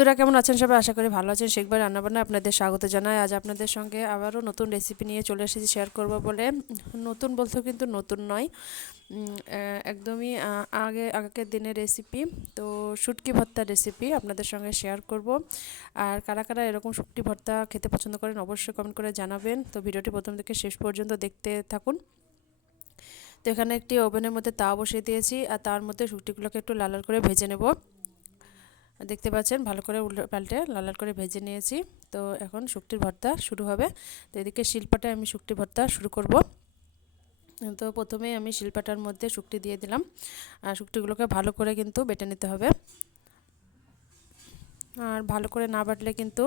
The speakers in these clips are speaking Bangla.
বন্ধুরা কেমন আছেন? সবাই আশা করি ভালো আছেন। শেখবার রান্নাবান্না আপনাদের স্বাগত জানাই। আজ আপনাদের সঙ্গে আবারও নতুন রেসিপি নিয়ে চলে এসেছি শেয়ার করব বলে। নতুন বলতেও কিন্তু নতুন নয়। একদমই আগে আগের দিনের রেসিপি তো শুটকি ভর্তার রেসিপি আপনাদের সঙ্গে শেয়ার করব। আর কারা কারা এরকম শুটকি ভর্তা খেতে পছন্দ করেন অবশ্যই কমেন্ট করে জানাবেন। তো ভিডিওটি প্রথম থেকে শেষ পর্যন্ত দেখতে থাকুন। তো এখানে একটি ওভেনের মধ্যে তাওয়া বসিয়ে দিয়েছি। আর তার মধ্যে শুটকিগুলোকে একটু লাল করে ভেজে নেব। দেখতে পাচ্ছেন, ভালো করে উল্টো পাল্টে লাল লাল করে ভেজে নিয়েছি। তো এখন শুক্তির ভর্তা শুরু হবে। তো এদিকে শিলপাটায় আমি শুক্তি ভর্তা শুরু করব। তো প্রথমেই আমি শিলপাটার মধ্যে শুক্তি দিয়ে দিলাম। আর শুক্তিগুলোকে ভালো করে কিন্তু বেটে নিতে হবে। আর ভালো করে না বাটলে কিন্তু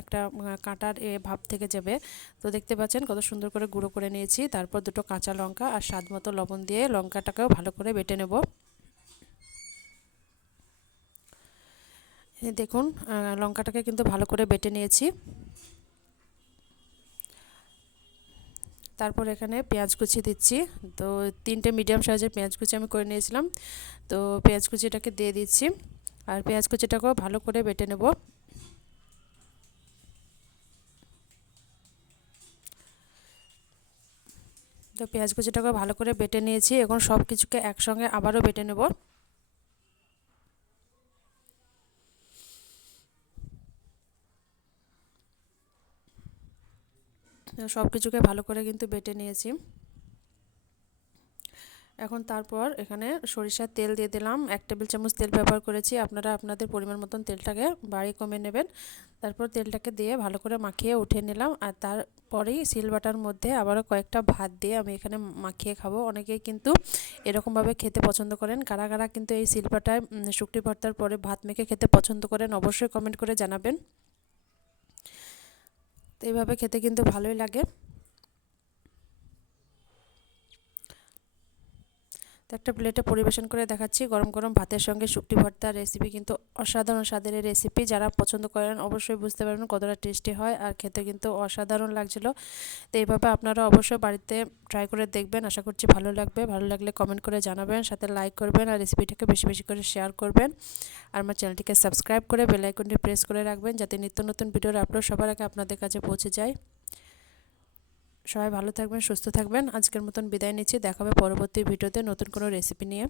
একটা কাঁটার এ ভাব থেকে যাবে। তো দেখতে পাচ্ছেন কত সুন্দর করে গুঁড়ো করে নিয়েছি। তারপর দুটো কাঁচা লঙ্কা আর স্বাদ মতো লবণ দিয়ে লঙ্কাটাকেও ভালো করে বেটে নেব। দেখুন লঙ্কাটাকে কিন্তু ভালো করে বেটে নিয়েছি। তারপর এখানে পেঁয়াজ কুচি দিচ্ছি। তো তিনটে মিডিয়াম সাইজের পেঁয়াজ কুচি আমি করে নিয়েছিলাম। তো পেঁয়াজ কুচিটাকে দিয়ে দিচ্ছি আর পেঁয়াজ কুচিটাকেও ভালো করে বেটে নেব। তো পেঁয়াজ কুচিটাকে ভালো করে বেটে নিয়েছি। এখন সব কিছুকে একসঙ্গে আবারও বেটে নেব। সব কিছুকে ভালো করে কিন্তু বেটে নিয়েছি। এখন তারপর এখানে সরিষার তেল দিয়ে দিলাম। এক টেবিল চামচ তেল ব্যবহার করেছি। আপনারা আপনাদের পরিমাণ মতন তেলটাকে বাড়ি কমে নেবেন। তারপর তেলটাকে দিয়ে ভালো করে মাখিয়ে উঠে নিলাম। আর তারপরেই সিলবাটার মধ্যে আবারও কয়েকটা ভাত দিয়ে আমি এখানে মাখিয়ে খাব। অনেকেই কিন্তু এরকমভাবে খেতে পছন্দ করেন। কারা কারা কিন্তু এই সিলবাটায় শুকটি ভর্তার পরে ভাত মেখে খেতে পছন্দ করেন, অবশ্যই কমেন্ট করে জানাবেন। তো এইভাবে খেতে কিন্তু ভালোই লাগে। তো একটা প্লেটে পরিবেশন করে দেখাচ্ছি। গরম গরম ভাতের সঙ্গে শুকটি ভর্তার রেসিপি কিন্তু অসাধারণ স্বাদের রেসিপি যারা পছন্দ করেন অবশ্যই বুঝতে পারবেন কতটা টেস্টি হয় আর খেতে কিন্তু অসাধারণ লাগছিল। তো এইভাবে আপনারা অবশ্যই বাড়িতে ট্রাই করে দেখবেন। আশা করছি ভালো লাগবে। ভালো লাগলে কমেন্ট করে জানাবেন, সাথে লাইক করবেন আর রেসিপিটাকে বেশি বেশি করে শেয়ার করবেন। আর আমার চ্যানেলটিকে সাবস্ক্রাইব করে বেলাইকনটি প্রেস করে রাখবেন যাতে নিত্য নতুন ভিডিওর আপলোড সবার আগে আপনাদের কাছে পৌঁছে যায়। সবাই ভালো থাকবেন, সুস্থ থাকবেন। আজকের মতন বিদায় নিচ্ছি। দেখাবে পরবর্তী ভিডিওতে নতুন কোনো রেসিপি নিয়ে।